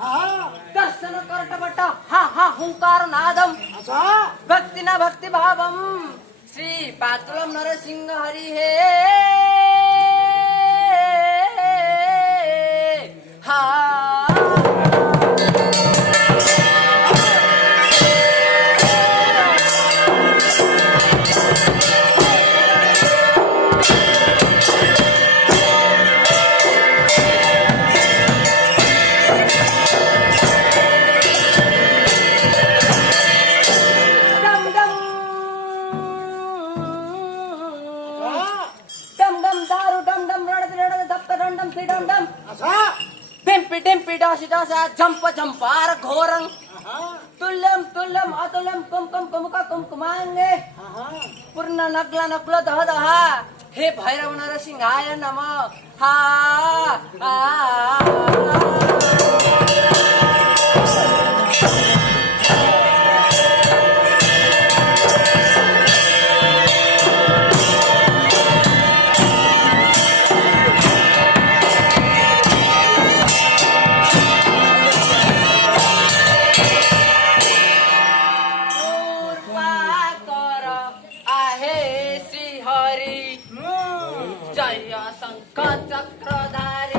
दर्शन करटपट हा हा हुंकार नादम भक्तीना भक्तिभावम श्री पातुलम नरसिंह हरी हे हा जंप जंपार घोरंग तुल्यम तुल्यम अतुल्यम कुमकुम कुमुका कुमकुमांगे पूर्ण नकला नकलो दह दहा हे भैरव नरसिंहाय नम हा जय शंख चक्रधारी